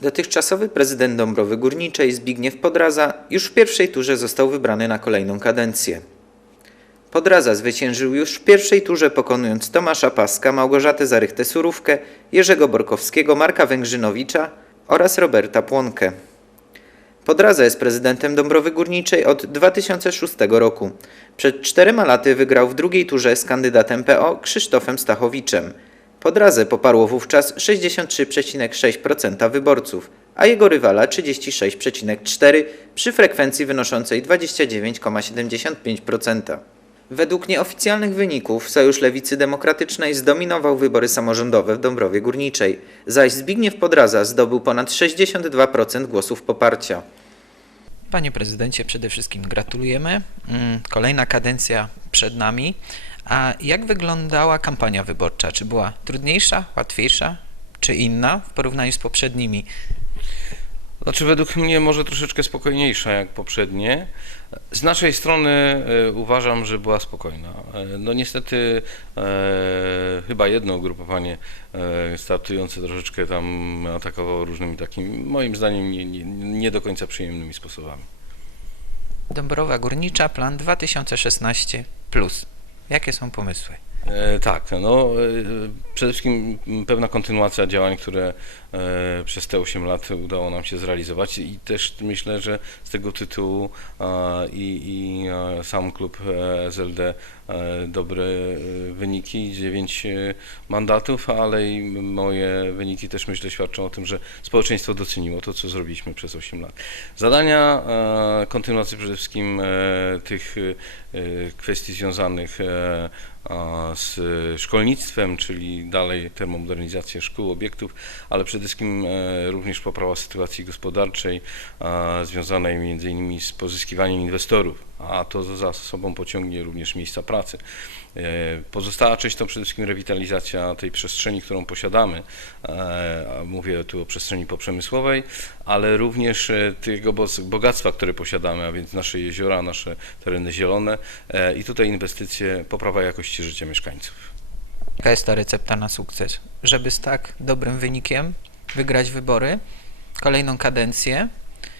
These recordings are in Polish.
Dotychczasowy prezydent Dąbrowy Górniczej Zbigniew Podraza już w pierwszej turze został wybrany na kolejną kadencję. Podraza zwyciężył już w pierwszej turze pokonując Tomasza Paska, Małgorzatę Zarychtę-Surówkę, Jerzego Borkowskiego, Marka Węgrzynowicza oraz Roberta Płonkę. Podraza jest prezydentem Dąbrowy Górniczej od 2006 roku. Przed czterema laty wygrał w drugiej turze z kandydatem PO Krzysztofem Stachowiczem. Podrazę poparło wówczas 63,6% wyborców, a jego rywala 36,4% przy frekwencji wynoszącej 29,75%. Według nieoficjalnych wyników Sojusz Lewicy Demokratycznej zdominował wybory samorządowe w Dąbrowie Górniczej, zaś Zbigniew Podraza zdobył ponad 62% głosów poparcia. Panie prezydencie, przede wszystkim gratulujemy. Mm, Kolejna kadencja przed nami. A jak wyglądała kampania wyborcza? Czy była trudniejsza, łatwiejsza, czy inna w porównaniu z poprzednimi? Znaczy według mnie może troszeczkę spokojniejsza jak poprzednie. Z naszej strony e, uważam, że była spokojna. E, No niestety e, chyba jedno ugrupowanie e, startujące troszeczkę tam atakowało różnymi takimi, moim zdaniem, nie, nie, nie do końca przyjemnymi sposobami. Dąbrowa Górnicza, plan 2016. Plus. Jakie są pomysły? E, tak, no e, przede wszystkim pewna kontynuacja działań, które e, przez te 8 lat udało nam się zrealizować i też myślę, że z tego tytułu i, i sam klub SLD dobre wyniki, 9 e, mandatów, ale i moje wyniki też myślę świadczą o tym, że społeczeństwo doceniło to, co zrobiliśmy przez 8 lat. Zadania kontynuacji przede wszystkim tych kwestii związanych z szkolnictwem, czyli dalej termomodernizację szkół, obiektów, ale przede wszystkim e, również poprawa sytuacji gospodarczej związanej między innymi z pozyskiwaniem inwestorów, a to za sobą pociągnie również miejsca pracy. E, Pozostała część to przede wszystkim rewitalizacja tej przestrzeni, którą posiadamy. E, Mówię tu o przestrzeni poprzemysłowej, ale również e, tego bogactwa, które posiadamy, a więc nasze jeziora, nasze tereny zielone i tutaj inwestycje, poprawa jakości życia mieszkańców. Jaka jest ta recepta na sukces? Żeby z tak dobrym wynikiem wygrać wybory, kolejną kadencję,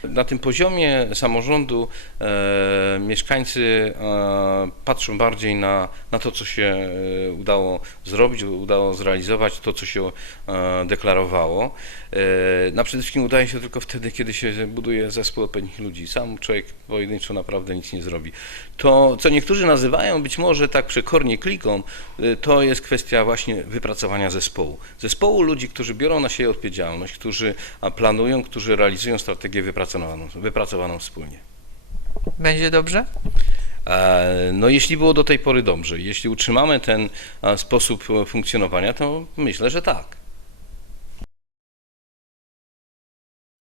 Na tym poziomie samorządu e, mieszkańcy e, patrzą bardziej na, na to, co się e, udało zrobić, udało zrealizować, to, co się e, deklarowało. E, na przede wszystkim udaje się tylko wtedy, kiedy się buduje zespół odpowiednich ludzi. Sam człowiek pojedynczo naprawdę nic nie zrobi. To, co niektórzy nazywają być może tak przekornie kliką, e, to jest kwestia właśnie wypracowania zespołu. Zespołu ludzi, którzy biorą na siebie odpowiedzialność, którzy planują, którzy realizują strategię wypracowaną, wypracowaną wspólnie. będzie dobrze? E, No jeśli było do tej pory dobrze, jeśli utrzymamy ten e, sposób e, funkcjonowania, to myślę, że tak.